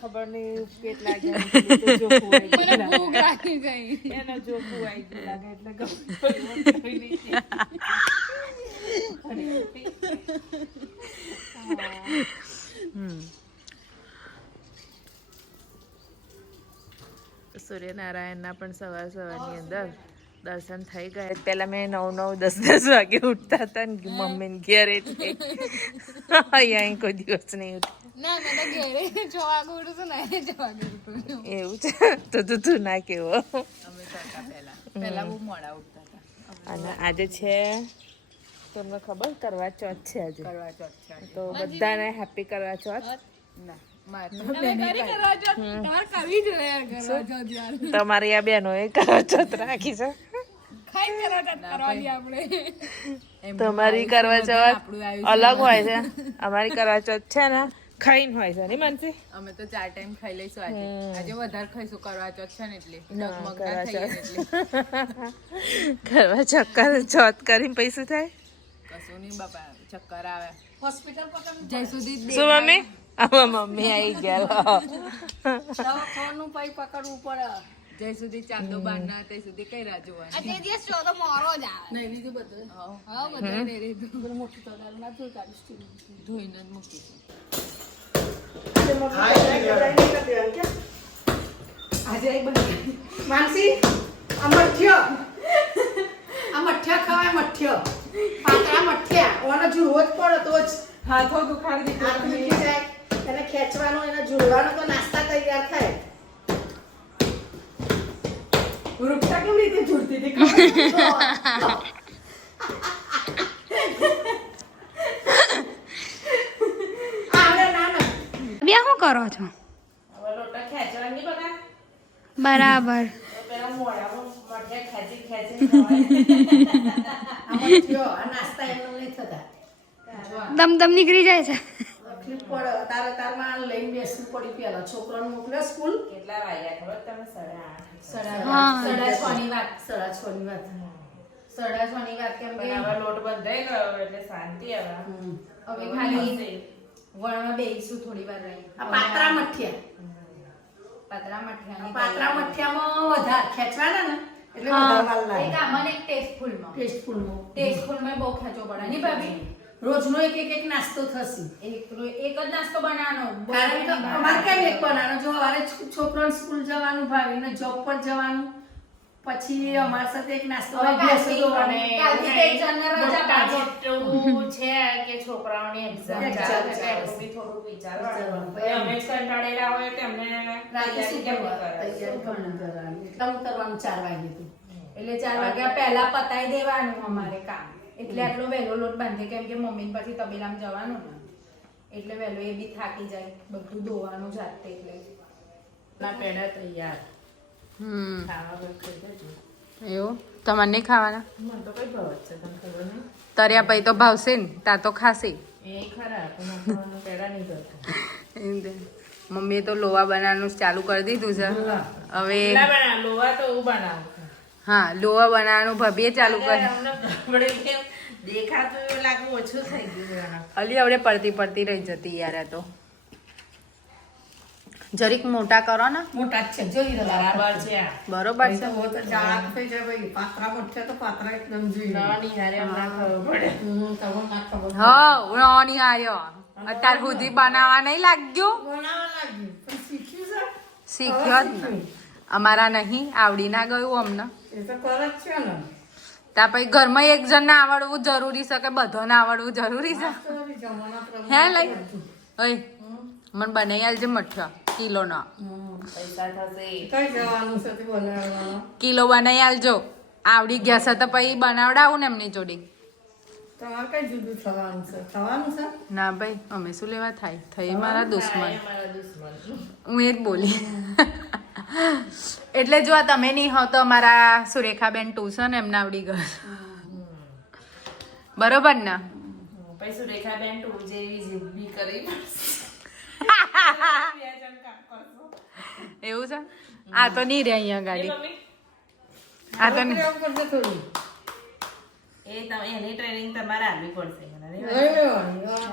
ખબર નહીં કેટલા ગયા મને ભૂખ લાગી ગઈ એના જોખું આવી ગયું લાગે એટલે સૂર્યનારાયણના પણ સવારની અંદર દર્શન થઈ ગયા. પેલા મેં 9-10 વાગે ઉઠતા હતા ને મમ્મીને ઘેર એટલે અહીંયા કોઈ દિવસ નહીં ઉઠી. ના મેં તો ઘેરે 6 વાગે ઉઠું છું ને 6 વાગે ઉઠું. એવું છે તો તું ના કેવો. અમે પહેલા બહુ મોડા ઉઠતા હતા. અને આજે છે તમને ખબર કરવા ચોથ છે આજે. કરવા ચોથ છે તો બધાને હેપી કરવા ચોથ. ના તમારી આ બહેનો એ કરવા ચોથ રાખી છે. તમારી કરવા ચોથ અલગ હોય છે. અમારી કરવા ચોથ છે ને ખાઈને હોય છે ને માનસી. અમે તો 4 ટાઈમ ખાઈ લઈશું આજે વધારે ખાઈશું કરવા ચોથ છે ને એટલે કરવા ચોથ કરીને પૈસા થાય કશું નહીં બાપા ચક્કર આવે હોસ્પિટલ જય સુધી શું મમ્મી આમાં મમ્મી આવી ગયા દવાખાનું પૈ પકડવું પડે જય સુધી ચાંદો બાંધના તે સુધી કઈ રાહ જોવાની આ દિવસ તો મોરો જ આવે નહીં લીધું બધું હા બધું નહીં લીધું મોટું તો દારૂ ના ધોઈ કાઢીશ ધોઈને જ મૂકી આજે એક બની માનસી આ મઠ્યો ખવાય મઠ્યો પાતળા મઠ્યા ઓનો જો રોજ પડો તો જ હાથો દુખાડી દીધો હાથ દુખી જાય એને ખેંચવાનો એને જોડવાનો તો નાસ્તા તૈયાર થાય. વૃક્ષા કેવી રીતે ઝૂડતી હતી બે શું કરો છો? હવે લોટા ખેંચવાની બના બરાબર. પેલા મોઢામાં મઠિયા ખેંચી આ મઠ્યો આ નાસ્તા એમને નહીં થતા. દમ નીકળી જાય છે. તકલીફ પડે તારમાં લઈને બેસવું પડી. પેલા છોકરાને મોકલ્યો સ્કૂલ. કેટલા વાગ્યા ખબર તમે? 8:30. હા. 6:30 ની વાત 6:30 ની વાત. 6:30 ની વાત કેમ કે હવે લોટ બંધાઈ ગયો એટલે શાંતિ હવે હવે ખાલી વણમાં બેહીશું થોડી વાર રહી. આ પાતળા મઠ્યા પાતળા મઠિયામાં વધારે ખેંચવાના ને એટલે વધારે વાર લાગે. એક આમાં એક ટેસ્ટફુલમાં બહુ ખેંચવો પડે ની ભાભી. રોજનો એક નાસ્તો થશે. એક જ નાસ્તો બનાવવાનો કારણ કે અમારે કઈ એક બનાવવાનો જો અમારે છોકરાને સ્કૂલ જવાનું ભાવીને જોબ પર જવાનું પછી અમારી સાથે એક નાસ્તો કાલથી એક જણને રજા પાડજો. છે કે છોકરાઓની એક્ઝામ ચાલે છે એટલે બી થોડું વિચારવાનું. અમે જ કંટાળેલા હોય તેમને તૈયારી કરવાની. એટલે ઉતરવાનું 4 વાગે તો એટલે 4 વાગ્યા પહેલા પતાઈ દેવાનું અમારે કામ. એટલે આટલો વહેલો લોટ બાંધે કેમ કે મમ્મી પછી તબેલામાં જવાનું ને એટલે વહેલો એ બી થાકી જાય બધું ધોવાનું જાતે એટલે ના પેડા તૈયાર ખાવા ખાઈ દેજો. એવું તમારે નહીં ખાવાના? મને તો કઈ ભાવ છે તમને ખબર નહીં. તર્યા પછી તો ભાવશે ને તા તો ખાશે. એ ખરા પણ પેડા નહીં કરતા. મમ્મીએ તો લોવા બનાવવાનું ચાલુ કરી દીધું છે હવે. લોવા તો હું બનાવું. હા લોવા બનાવવાનું ભાભીએ ચાલુ કરી. દેખાતું એવું લાગે ઓછું થઈ ગયું. અલી હવે પડતી રહી જતી યાર. આ તો જરીક મોટા કરો ને. મોટા જ છે જોઈ બરાબર છે. બરોબર છે. તો જાડા થઈ જાય ભાઈ. પાતળા મઠ્યા તો પાતળા એકદમ જોઈએ. નિહારે ના ખબર પડે. તમને ના ખબર હા ઉણવાની આર્યો અત્યાર સુધી બનાવવા નહીં લાગ્યું. બનાવવા લાગ્યું પણ શીખ્યું છે. શીખ્યો જ ને અમારા નહીં આવડી ના ગયું અમને. એ તો કરે જ છે ને. તા પછી ઘરમાં એક જણ ને આવડવું જરૂરી છે કે બધાને આવડવું જરૂરી છે? હે લઈ ઓય મને બનાવી આલજે મઠિયો કિલો નો. પૈસા થશે. કઈ જવાનું છે તે બનાવવાનું. કિલો બનાવી આલજો. આવડી ગયા છે તો પછી બનાવડાવું ને એમની જોડે. તમારે કઈ જુદું થવાનું છે? ના ભાઈ અમે શું લેવા થાય થઈ મારા દુશ્મન. મારા દુશ્મન. હું એ જ બોલી. એટલે જો તમે નહીં હો તો અમારા સુરેખાબેન ટ્યુશન એમને આવડી ગયું. બરોબર ને? પછી સુરેખાબેન ટૂર જેવી બી કરી. એવું છે? આ તો નહીં રે અહીંયા ગાડી. આ તો નહીં. એ એની ટ્રેનિંગ તમારે આપવી પડશે.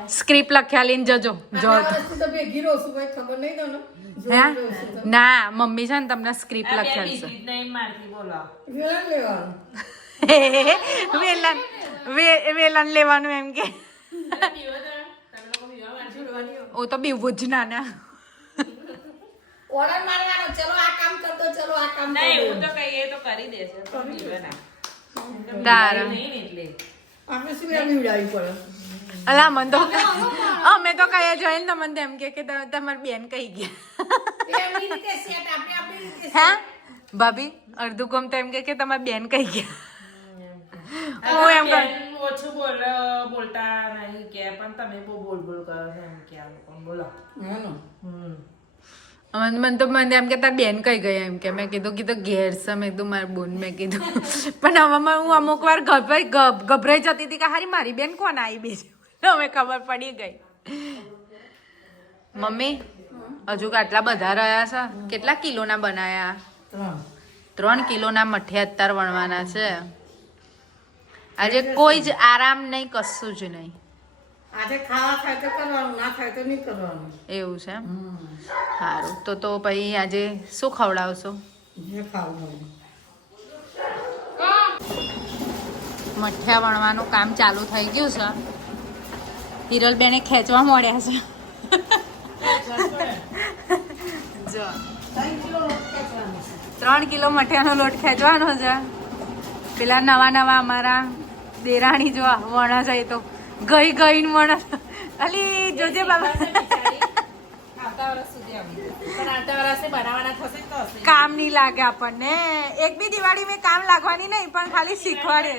સ્ક્રિપ્ટ લખ્યા લઈને જજો જો તો ભેગી રહું છું કઈ ખબર નહીં તને હે ના મમ્મી છે ને તમને સ્ક્રિપ્ટ લખેલ છે વેલન લેવાનું એમ કે ઓ તો બીવું જ ના ઓર્ડર મારવાનો ચલો આ કામ કર દો ચલો આ કામ કર દો તો કહીએ તો કરી દેશે તારા આપણે શું એમ ઉડાવી પડે અલા મન તો અમે તો કયા જોઈને તો મને એમ કે તમારી બેન કહી ગયા એમની રીતે સેટ આપણે આપણી રીતે હે ભાભી અડધું ગમ તો એમ કે તમારી બેન કહી ગયા હું એમ કર ઓછું બોલતા નહીં કે પણ તમે બહુ બોલ કરો છો એમ કે આ લોકો બોલો મને તો મને એમ કે તાર બેન કઈ ગઈ એમ કે મેં કીધું ઘેર છે મેં કીધું મારી બોન મેં કીધું પણ હવામાં હું અમુક વાર ગભરાઈ જતી હતી કે હારી મારી બેન કોણ આવી બીજી હવે ખબર પડી ગઈ મમ્મી હજુ આટલા બધા રહ્યા છે કેટલા કિલોના બનાયા 3 કિલોના મઠિયા અત્યારે વણવાના છે આજે કોઈ જ આરામ નહીં કશું જ નહીં આજે ખાવા થાય તો કરવાનું ના થાય તો નહીં કરવાનું એવું છે સારું તો પછી આજે શું ખવડાવશો જે ખાવું મઠિયા વણવાનું કામ ચાલુ થઈ ગયું છે હિરલબેને ખેંચવા મળ્યા છે જો 3 કિલો મઠિયાનો લોટ ખેંચવાનો છે પેલા નવા અમારા દેરાણી જો વણા જાય તો ગઈ વણા અલી જોજે બાબા કામ નહીં લાગે આપણને એક બી દિવાળી મેં કામ લાગવાની નહીં પણ ખાલી શીખવાડે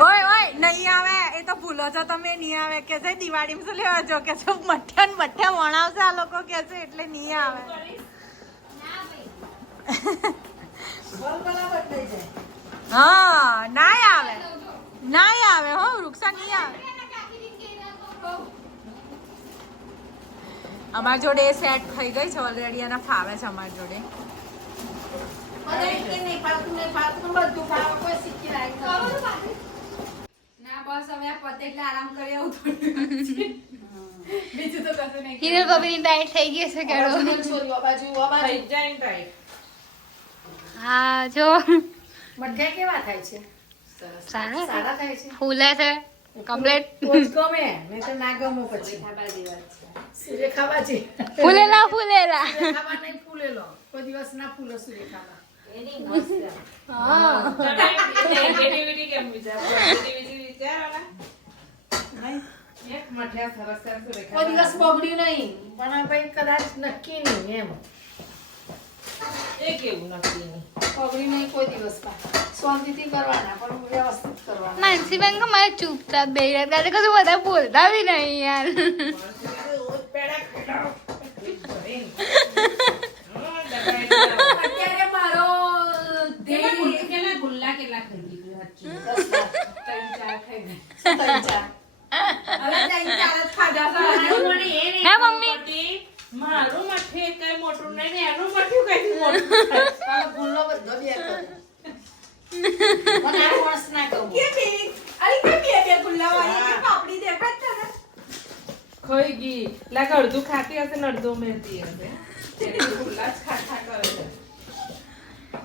ઓય નહીં આવે એ તો ભૂલો છો તમે નહીં આવે કે છે દિવાળીમાં શું લેવા જો કે છે મઠ્ઠા વણાવશે આ લોકો કે છે એટલે નહીં આવે હા નાય આવે હો વૃક્ષા નહીં આવે અમારી જોડે સેટ થઈ ગઈ છે ઓલરેડી અને ફાવે છે અમારી જોડે હિરલ બબીની ડાયટ થઈ ગઈ છે કેળો હા જો મઠિયા કેવા થાય છે સારા સારા થાય છે ફૂલે છે કમ્પ્લીટ તો જ ગમે નહીં તો ના ગમો પછી સુરેખાબાજી ફૂલેલા સુરેખાબા નહીં ફૂલેલો કોઈ દિવસ ના ફૂલો સુરેખાબા કોઈ દિવસ બગડ્યું નહીં પણ ભાઈ કદાચ નક્કી નહીં એમ બગડી નહીં કોઈ દિવસ શાંતિથી કરવાના પણ વ્યવસ્થિત કરવાના માનસીબેન કે મારે ચૂપચાપ બેહી રહ્યા કશું બધા બોલતા બી નહીં યાર અત્યારે મારો ગુલ્લા કેટલા ખાઈ હે મમ્મી મારું મઠે કઈ મોટું નહીં ને એનું મઠ્યું કઈ મોટું ગુલ્લો બધો બે કરે મને આ વર્ષ ના કહું ખોઈ ગઈ લાગે અડધું ખાતી હશે ને અડધું મેળતી હશે ગુલ્લા જ ખા કરે છે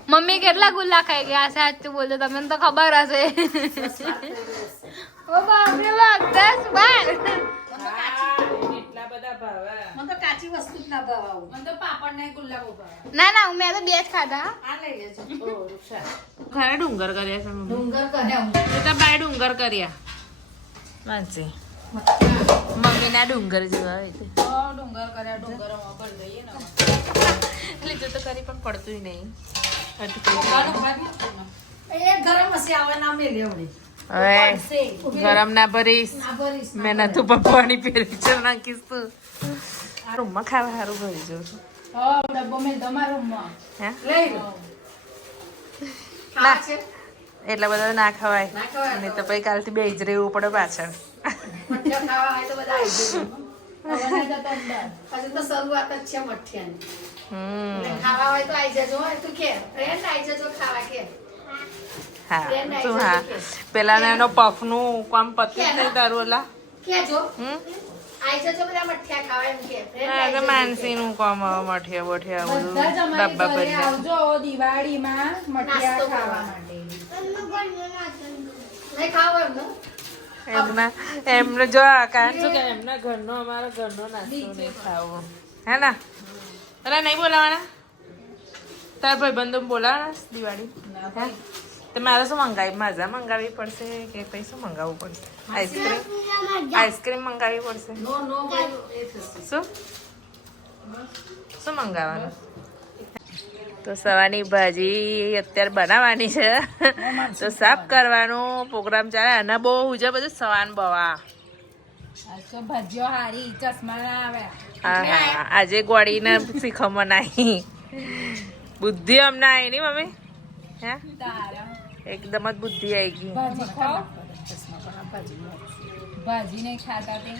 મમ્મી કેટલા ગુલ્લા ખાઈ ગયા છે આજ તું બોલતો તમને તો ખબર હશે ઓ બાપ રે બાપ 10 12 એટલા બધા ભાવે મને તો કાચી વસ્તુ જ ના ભાવ મને તો પાપડ ને ગુલ્લા બહુ ભાવે ના મેં તો બે જ ખાધા આ લઈ લેજો ઓ રૂક્ષા ખરા ડુંગર કર્યા છે મમ્મી ડુંગર કર્યા હું એ તો બાય ડુંગર કર્યા વાંચે મમ્મી ના ડુંગર જેવા આવે છે ડુંગર કર્યા ડુંગર કરી દઈએ ને એટલે જો તો કરી પણ પડતું નહીં એ ગરમ હશે આવે ના મેલે હમણે હવે ગરમ ના ભરીશ ના ભરીશ મેં નતું પપ્પાની પેરી છે નાખીશ તું રૂમમાં ખાવા સારું ભરી જઉં છું ડબ્બો મેં તમારો હે લઈ લો ખાવા છે એટલા બધા ના ખવાય ના ખવાય નહીં તો પછી કાલથી બે જ રહેવું પડે પાછળ મઠિયા ખાવા હોય તો બધા આવી જજો હજુ તો શરૂઆત જ છે મઠિયાની એટલે ખાવા હોય તો આવી જજો તું કે ફ્રેન્ડ આવી જજો ખાવા કે હા શું હા પેલા એનો પફનું કામ પતી જ નહીં તારું ઓલા કેજો હમ આઈ જજો બધા મઠિયા ખાવા એમ કે હા તો માનસીનું કામ હવે મઠિયા બઠિયા બધું બધા જ અમારી ડબ્બા ઘરે ભરી આવજો દિવાળીમાં મઠિયા નાસ્તો ખાવા માટે નહીં ખાવો એમને જો કારણ શું કે એમના ઘરનો અમારા ઘરનો નાસ્તો નહીં ખાવો હે ને અરે નહીં બોલાવાના તારા ભાઈબંધો બોલાવાના દિવાળી હે તો મારે શું મંગાવી માઝા મંગાવવી પડશે કે પછી શું મંગાવવું પડશે આઈસ્ક્રીમ મંગાવવી પડશે શું શું મંગાવવાનું તો સવારની ભાજી અત્યારે બનાવવાની છે તો સાફ કરવાનો પ્રોગ્રામ ચાલે અને બહુ ઉજે બધું સવાન બવા તો ભજીઓ હારી ચશ્મા ના આવે હા આજે ગોળીને શીખવમાં નાહી બુદ્ધિ અમને આવી નહીં મમ્મી હે તારા એકદમ જ બુદ્ધિ આવી ગઈ ભાજી ખાઓ ભાજી નહીં ખાતા તે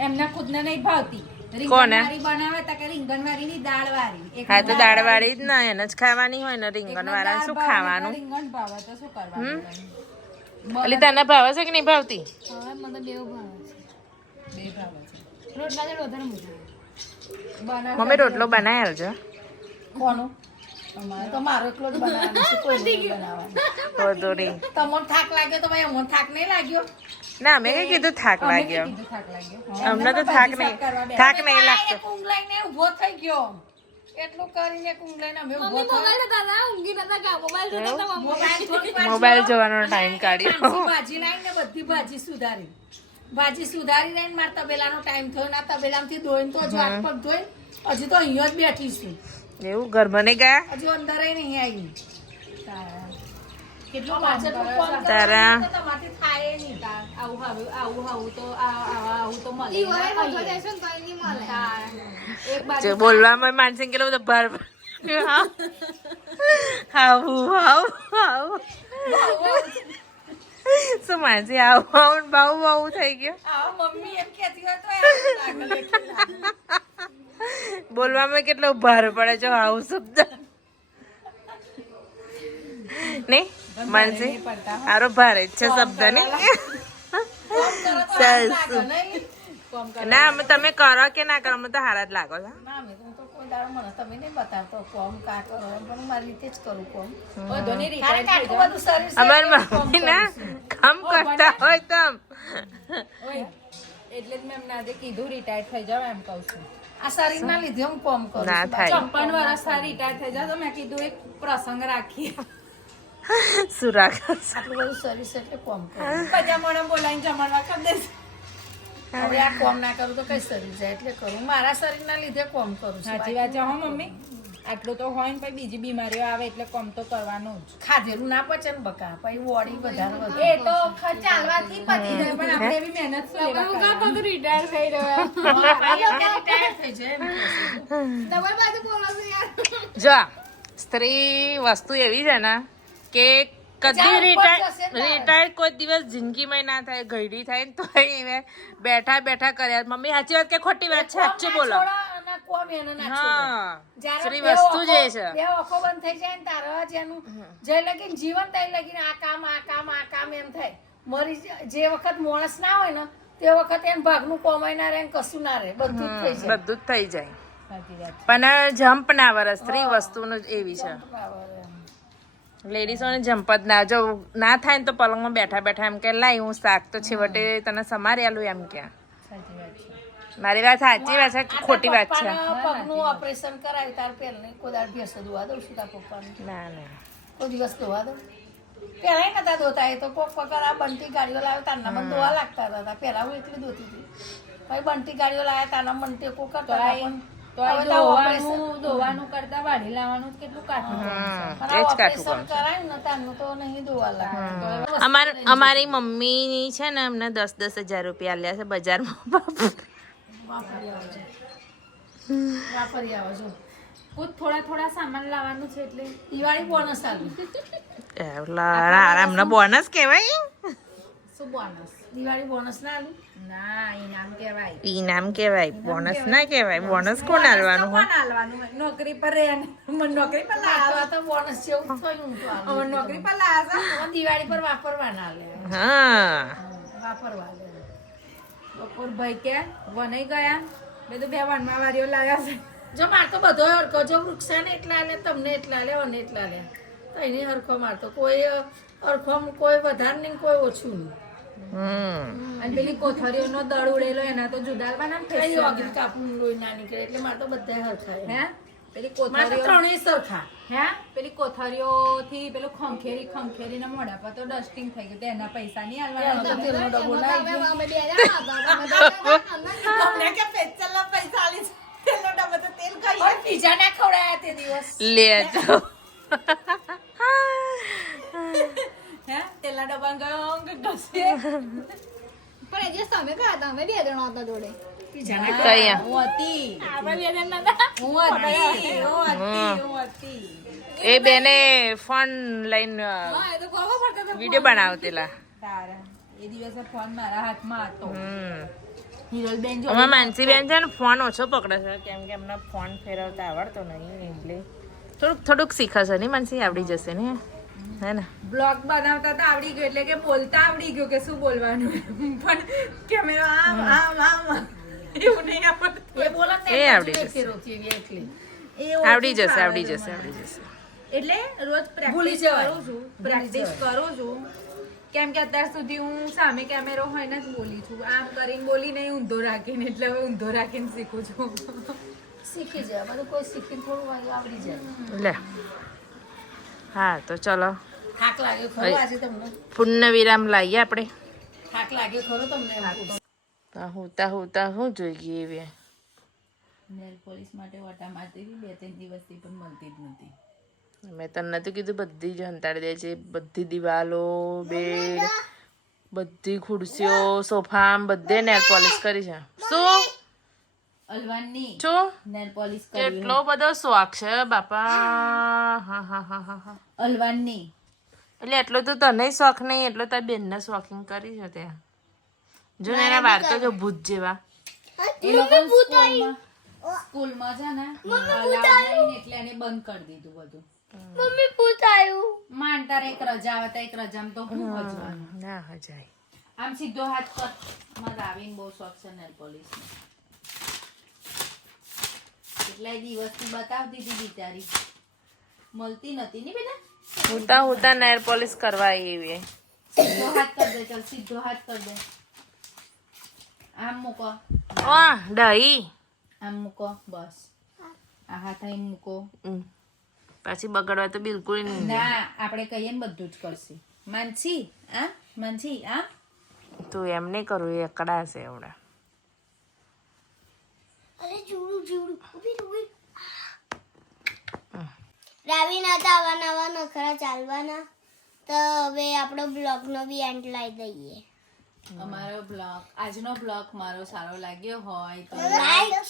એમના ખુદને નહીં ભાવતી કોને? રીંગણવાળી બનાવે તો કે રીંગણવાળીની દાળવાળી હા તો દાળવાળી જ ને એને જ ખાવાની હોય ને રીંગણ વાળા શું ખાવાનું રીંગણ ભાવે તો શું કરવાનું એટલે તને ભાવે છે કે નહીં ભાવતી હવે મને બેવ ભાવે છે બે ભાવે છે રોટલા જોડે વધારે મજા બનાવ મમ્મી રોટલો બનાવી આવજો કોનું તો મારો એકલો જ બનાવવાનો છે કોઈ નહીં બનાવવાનું વધુ નહીં તમને થાક લાગ્યો તો ભાઈ અમને થાક નહીં લાગ્યો ના મેં કઈ કીધું થાક લાગ્યો કીધું થાક લાગ્યો અમને તો થાક નહીં લાગતો એક ઊંઘ લઈને ઉભો થઈ ગયો એટલું કરીને એક ઊંઘ લઈને અમે ઉભો થયો મોબાઈલ દાદા ઊંઘી નતા ગયા મોબાઈલ જોતા હતા મોબાઈલ થોડી વાર મોબાઈલ જોવાનો ટાઈમ કાઢ્યો પાંચી ભાજી લાવીને બધી ભાજી સુધારી લઈને મારા તબેલાનો ટાઈમ થયો ના તબેલામાંથી ધોઈને તો હજુ હાથ પગ ધોઈને હજુ તો અહીંયા જ બેઠી છું એવું ઘરમાં નહીં ગયા હજુ અંદર નહીં આવી કેટલું પાછળ કામ ફોન કરે છે. તારા તો તમારથી થાય નહીં આવું તો આવું તો મળે ઈ વરે બધો જઈશું ને તોય નહીં મળે એક બાજુ જે બોલવામાં માનસિંહ કેટલો બધો ભાર હાવું હાવ હાવ શું માનસી આવું આવું ને બાવું બાવું થઈ ગયો આવો મમ્મી એમ કહેતી હોય તો એમ લાગે બોલવામાં કેટલો ભાર પડે છે આવું શબ્દ નહીં માનસી આરો ભારે જ છે શબ્દ નહીં ના અમે તમે કરો કે ના કરો અમે તો હારા જ લાગો છો ના મેં તો કોઈ દાડો મને તમે નહીં બતાવતો કોમ કા કરો એમ પણ હું મારી રીતે જ કરું કોમ બધો ની રીતે કારણ કે આટલું બધું શરીર છે અમારી એટલે કોમ મમ્મી કરું ના છું. કામ કરતા હોય તમ ઓય એટલે જ મેં એમને આજે કીધું રિટાયર થઈ જાવ એમ કહું છું આ શરીરના લીધે હું કોમ કરું ના છું. થાય 54 વર્ષ રિટાયર થઈ જાવ તો મેં કીધું એક પ્રસંગ રાખીએ શું રાખો છો? આટલું બધું શરીર છે એટલે કોમ કરું બધા મને બોલાવીને જમણવા કરી દેશે હવે આ કોમ ના કરું તો કઈ શરીર જાય એટલે કરું હું મારા શરીરના લીધે કોમ કરું છું સાચી વાત છે હો મમ્મી આટલું તો હોય ને પછી બીજી બીમારીઓ આવે એટલે કોમ તો કરવાનું જ ખાધેલું ના પચે ને બકા પછી વોડી વધારે વધે એ તો ચાલવાથી પતી જાય પણ આપણે બી મહેનત શું લેવા હું કાં બધું રિટાયર થઈ રહ્યો ટાયર થઈ જાય એમ કહે છે. ડબલ બાજુ બોલો છો યાર જો સ્ત્રી વસ્તુ એવી છે ને કે કદી જ્યાં ઉપર જશે ને રિટાયર કોઈ દિવસ જિંદગીમાં ના થાય ઘડી થાય ને તો બેઠા બેઠા કર્યા મમ્મી સાચી વાત કે ખોટી વાત છે સાચું બોલો કોમ ના છોડો અને કોમ એને ના છોડો. હા જ્યારે સ્ત્રી બે વસ્તુ જે ઓખો- છે બે ઓખો બંધ થઈ જાય ને તારે જેનું જે લગીન જીવન તઈ લગીન આ કામ એમ થાય મરી જે વખત માણસ ના હોય ને તે વખત એને ભાગનું કોમાય ના રહે ને કશું ના રહે બધું જ થઈ જાય બધું જ થઈ જાય સાચી વાત પણ જમ્પ ના વરસ સ્ત્રી વસ્તુનું જ એવી છે બરાબર એમ. લેડીઝોને જમ્પ જ ના જો ના થાય ને તો પલંગમાં બેઠા બેઠા એમ કે લાઈ હું શાક તો છેવટે તને સમારી આલું એમ કે સાચી વાત છે મારી વાત સાચી વાત છે કે ખોટી વાત છે પપ્પાના પગનું ઓપરેશન કરાવ્યું તાર પહેલા કોઈ દાડ ભેંસો દોવા દઉં છું તાર પપ્પાને ના ના કોઈ દિવસ દોવા દઉં પેલા નતા દોતા એ તો કોક વખત આ બંટી ગાડીઓ લાવ્યો તારના મને દોવા લાગતા હતા પેલા હું એકલી દોતી હતી પછી બંટી ગાડીઓ લાવ્યા તારના મને ટેકો કરતા હતા પણ તો આ હવે તો ઓપરેશન ધોવાનું કરતા વાઢી લાવવાનું જ કેટલું કાઠું કામ છે. એ જ કાઠું કામ ઓપરેશન કરાયું ને તારનું તો નહીં દોવા લાગે અમારી મમ્મીની છે ને અમને 10,000 રૂપિયા આલ્યા છે બજારમાં વાપરી આવજો વાપરી આવજો કુછ થોડા સામાન લાવવાનું છે એટલે દિવાળી બોનસ આવ્યું એમને બોનસ કહેવાય શું બોનસ દિવાળી બોનસ ના આલું ના ઇનામ કહેવાય ઈનામ કહેવાય બોનસ ના કહેવાય બોનસ કોણ આલવાનું હોય કોણ આલવાનું હોય? નોકરી પર રહે ને મને નોકરી પર આ તો બોનસ જેવું થયું હું તો આલું. લાયા નોકરી પર લાયા છો? હવે દિવાળી પર વાપરવાના લે હા વાપરવા લે બપોર ભાઈ કે વનાઈ ગયા મેં તો 2 વનમાં વારીઓ લાયા છે જો માર તો બધો હરખો જો વૃક્ષાને એટલા લે તમને એટલા લે અને એટલા લે તો એને હરખો મારતો કોઈ હરખો કોઈ વધારે નહીં કોઈ ઓછું નહીં અને પેલી કોથળીઓનો દળ ઉડેલો એના તો જુદાલવાના ને કઈ ફેસિયલ ઓગળી કાપવું લોહી ના નીકળે એટલે મારે તો બધા હરખા હે પેલી મારે તો કોથળીઓ ત્રણેય સરખા હે પેલી કોથળીઓથી પેલું ખંખેરીને મોઢા પર તો ડસ્ટિંગ થઈ ગયું તો એના પૈસા નહીં આલવાના તેલનો ડબ્બો લાવી ગયો. તમને કે પેચલના પૈસા આલી તેલનો ડબ્બો તો તેલ પણ પીઝા ના ખવડાયા તે દિવસ લે તો હે તેલના ડબ્બા ગયો કે ઘસે પણ એ દિવસ તમે કયા હતા? અમે 2 જણા હતા જોડે. પીઝા ના કઈ હું હતી આપણે 2 જણા હતા. હું હતી એ બેને ફોન લઈને હા, એ તો ખોવા પડતા હતા. વિડીયો બનાવતેલા તારા એ દિવસે ફોન મારા હાથમાં હતો હમ હિરલબેન જો અમારા માનસીબેન છે ને ફોન ઓછો પકડે છે કેમ કે એમને ફોન ફેરવતા આવડતો નહીં એટલે થોડુંક શીખશે નહીં માનસી આવડી જશે ને હે ને બ્લોગ બનાવતા તો આવડી ગયું એટલે કે બોલતા આવડી ગયું કે શું બોલવાનું પણ કેમેરા આમ આમ આમ એવું નહીં આવડતું એ બોલે ને એ આવડી જશે. ફેરવતી એવી એકલી એ ઓછું આવડી જશે ફાવે આવડી છે જશે મને. આવડી જશે એટલે રોજ ભૂલી પ્રેક્ટિસ જવાય. કરું છું પ્રેક્ટિસ કરું છું કેમ કે અત્યાર સુધી હું સામે કેમેરો હોય ને જ બોલી છું આમ કરીને બોલી નહીં ઊંધો રાખીને એટલે હવે ઊંધો રાખીને શીખું છું શીખી જાય બધું કોઈ શીખીને થોડું વાગ્યું આવડી જાય લે હા તો ચલો થાક લાગ્યો ખરો આજે તમને પુણ્ય વિરામ લાવીએ આપણે થાક લાગ્યો ખરો તમને હોતા હું જોઈ ગઈ એવી નેલ પોલિશ માટે વટા મારતી હતી 2-3 દિવસથી પણ મળતી જ નથી મેં તને નતું કીધું બધી જ હંતાડી દે છે બધી દિવાલો બેડ બધી ખુરશીઓ સોફા બધે નેલ પોલિશ કરી છે શું અલવાનની શું નેલ પોલિશ કરી કેટલો બધો શોખ છે બાપા હા હા હા હા હા અલવાનની એટલે એટલો તો તને શોખ નહીં એટલો તારી બેનને શોખિંગ કરી છે ત્યાં જો ને એના વાર તો જો ભૂત જેવા એ લોકો સ્કૂલમાં છે ને allowed નહીં ને એટલે એને બંધ કરી દીધું બધું મમ્મી ભૂત આવ્યું. માનતા એક રજા આવે તો એક રજામાં તો હું વજવાનું ના હજાય આમ સીધો હાથ કર મારે આવીને બહુ શોખ છે નેલ પોલિશ કેટલાય દિવસથી બતાવતી હતી બિચારી મળતી નથી ને બેટા હોતા નેલ પોલિશ કરવા એવી સીધો હાથ કર દે ચાલ સીધો હાથ કર દે આમ મૂકો વાહ દહી આમ મૂકો બસ આ હાથ અહીં મૂકો પાછી બગડવા તો બિલકુલ નહીં દે. ના આપણે કહીએ ને બધું જ કરશે માનસી આ માનસી આ તું એમ નહીં કરું એ અકડા છે એવડા અરે જોડું જોડું ઉભી રહો, ઉભી રહો. રાવીના તો આવા નવા નખરા ચાલવાના તો હવે આપણો બ્લોગનો બી એન્ડ લાવી દઈએ. અમારો બ્લોગ આજનો બ્લોગ મારો સારો લાગ્યો હોય તો લાઈક